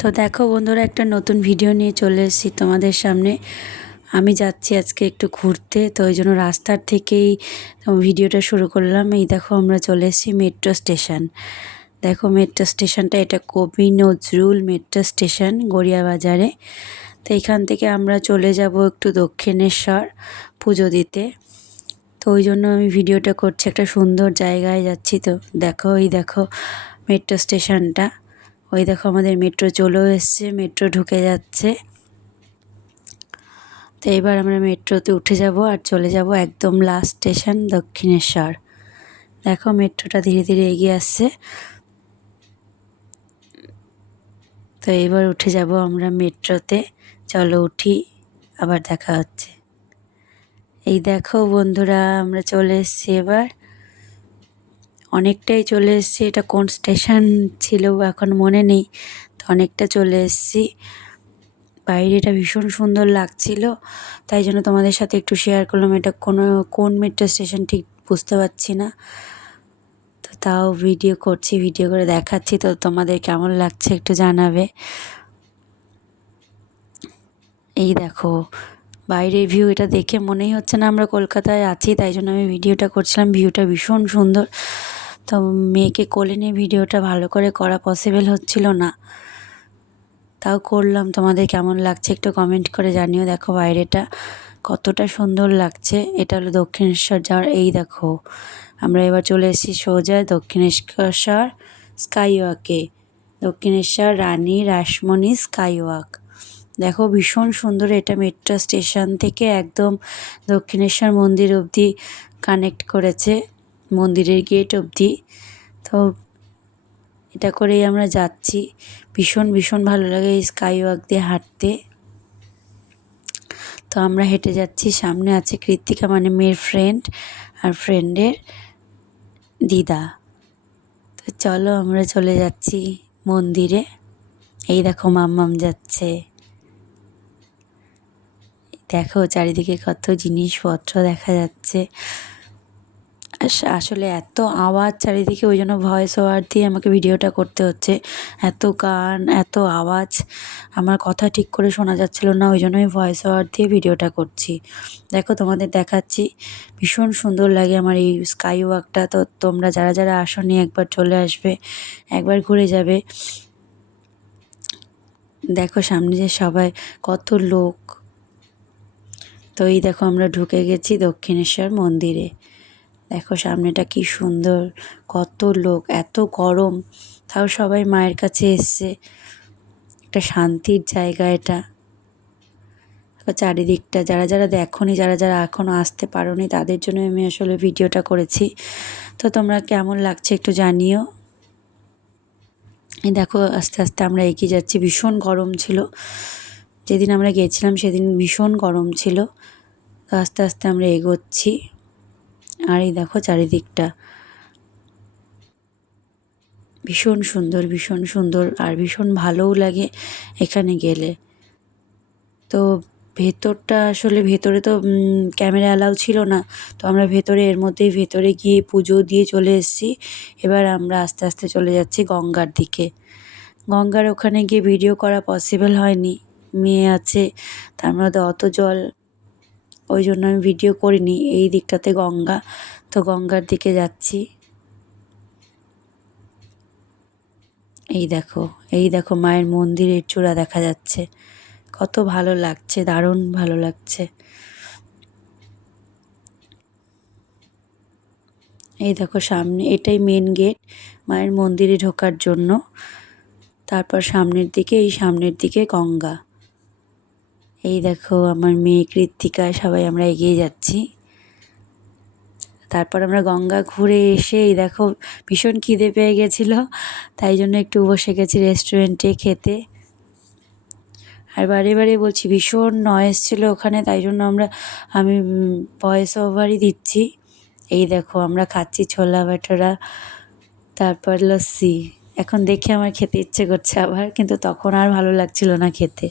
তো দেখো বন্ধুরা, একটা নতুন ভিডিও নিয়ে চলে এসেছি তোমাদের সামনে। আমি যাচ্ছি আজকে একটু ঘুরতে, তো ওই জন্য রাস্তার থেকেই ভিডিওটা শুরু করলাম। এই দেখো আমরা চলে এসেছি মেট্রো স্টেশন। দেখো মেট্রো স্টেশনটা, এটা কবি নজরুল মেট্রো স্টেশন গড়িয়াবাজারে। তো এখান থেকে আমরা চলে যাব একটু দক্ষিণেশ্বর পুজো দিতে। তো ওই জন্য আমি ভিডিওটা করছি, একটা সুন্দর জায়গায় যাচ্ছি। তো দেখো, এই দেখো মেট্রো স্টেশনটা। ওই দেখো আমাদের মেট্রো চলেও এসছে, মেট্রো ঢুকে যাচ্ছে। তো এবার আমরা মেট্রোতে উঠে যাব আর চলে যাব একদম লাস্ট স্টেশন দক্ষিণেশ্বর। দেখো মেট্রোটা ধীরে ধীরে এগিয়ে আসছে। তো এবার উঠে যাব আমরা মেট্রোতে। চলো উঠি, আবার দেখা হচ্ছে। এই দেখো বন্ধুরা, আমরা চলে এসেছি এবার, অনেকটাই চলে এসেছি। এটা কোন স্টেশন ছিল এখন মনে নেই। তো অনেকটা চলে এসেছি। বাইরেটা ভীষণ সুন্দর লাগছিল, তাই জন্য তোমাদের সাথে একটু শেয়ার করলাম। এটা কোন মেট্রো স্টেশন ঠিক বুঝতে পারছি না, তো তাও ভিডিও করছি, ভিডিও করে দেখাচ্ছি। তো তোমাদের কেমন লাগছে একটু জানাবে। এই দেখো বাইরের ভিউ, এটা দেখে মনেই হচ্ছে না আমরা কলকাতায় আছি, তাই জন্য আমি ভিডিওটা করছিলাম। ভিউটা ভীষণ সুন্দর। তো মেয়েকে কোলে নিয়ে ভিডিওটা ভালো করে করা পসিবল হচ্ছিল না, তাও করলাম। তোমাদের কেমন লাগছে একটু কমেন্ট করে জানিও। দেখো বাইরেটা কতটা সুন্দর লাগছে। এটা হলো দক্ষিণেশ্বর যাওয়ার। এই দেখো আমরা এবার চলে এসেছি সোজা দক্ষিণেশ্বর স্কাইওয়াকে, দক্ষিণেশ্বর রানী রাসমণি স্কাইওয়াক। দেখো ভীষণ সুন্দর। এটা মেট্রো স্টেশন থেকে একদম দক্ষিণেশ্বর মন্দির অবধি কানেক্ট করেছে, মন্দিরের গেট অবধি। তো এটা করেই আমরা যাচ্ছি। ভীষণ ভীষণ ভালো লাগে এই স্কাইওয়াক দিয়ে হাঁটতে। তো আমরা হেঁটে যাচ্ছি, সামনে আছে কৃত্তিকা মানে মেয়ের ফ্রেন্ড আর ফ্রেন্ডের দিদা। তো চলো আমরা চলে যাচ্ছি মন্দিরে। এই দেখো মাম্মাম যাচ্ছে। দেখো চারিদিকে কত জিনিসপত্র দেখা যাচ্ছে। আসলে এত আওয়াজ চারিদিকে, ওই জন্য ভয়েস ওভার দিয়ে আমাকে ভিডিওটা করতে হচ্ছে। এত গান, এত আওয়াজ, আমার কথা ঠিক করে শোনা যাচ্ছিল না, ওই জন্য আমি ভয়েস ওভার দিয়ে ভিডিওটা করছি। দেখো তোমাদের দেখাচ্ছি, ভীষণ সুন্দর লাগে আমার এই স্কাই ওয়াকটা। তো তোমরা যারা যারা আসোনি একবার চলে আসবে, একবার ঘুরে যাবে। দেখো সামনে যে সবাই কত লোক। তো এই দেখো আমরা ঢুকে গেছি দক্ষিণেশ্বর মন্দিরে। দেখো সামনেটা কি সুন্দর, কত লোক, এত গরম, তাও সবাই মায়ের কাছে এসছে। একটা শান্তির জায়গা এটা। চারিদিকটা যারা যারা দেখোনি, যারা যারা এখনও আসতে পারোনি, তাদের জন্য আমি আসলে ভিডিওটা করেছি। তো তোমরা কেমন লাগছে একটু জানিও। এই দেখো আস্তে আস্তে আমরা এগিয়ে যাচ্ছি। ভীষণ গরম ছিল, যেদিন আমরা গিয়েছিলাম সেদিন ভীষণ গরম ছিল। তো আস্তে আস্তে আমরা এগোচ্ছি। আর এই দেখো চারিদিকটা ভীষণ সুন্দর, ভীষণ সুন্দর, আর ভীষণ ভালোও লাগে এখানে গেলে। তো ভেতরটা আসলে, ভেতরে তো ক্যামেরা অ্যালাউ ছিল না, তো আমরা ভেতরে এর মধ্যেই ভেতরে গিয়ে পুজো দিয়ে চলে এসেছি। এবার আমরা আস্তে আস্তে চলে যাচ্ছি গঙ্গার দিকে। গঙ্গার ওখানে গিয়ে ভিডিও করা পসিবল হয়নি, মেয়ে আছে, তার মধ্যে অত জল, ওই জন্য আমি ভিডিও করিনি। এই দিকটাতে গঙ্গা, তো গঙ্গার দিকে যাচ্ছি। এই দেখো, এই দেখো মায়ের মন্দিরের চূড়া দেখা যাচ্ছে, কত ভালো লাগছে, দারুণ ভালো লাগছে। এই দেখো সামনে, এটাই মেন গেট মায়ের মন্দিরে ঢোকার জন্য। তারপর সামনের দিকে, এই সামনের দিকে গঙ্গা। এই দেখো আমার মেয়ে কৃত্তিকা, সবাই আমরা এগিয়ে যাচ্ছি। তারপর আমরা গঙ্গা ঘুরে এসে এই দেখো ভীষণ খিদে পেয়ে গেছিলো, তাই জন্য একটু বসে গেছি রেস্টুরেন্টে খেতে। আর বারে বারে বলছি ভীষণ নয়েজ ছিল ওখানে, তাই জন্য আমি ভয়েস ওভারই দিচ্ছি। এই দেখো আমরা খাচ্ছি ছোলা ভাটোরা, তারপর লস্যি। এখন দেখে আমার খেতে ইচ্ছে করছে আবার, কিন্তু তখন আর ভালো লাগছিল না খেতে।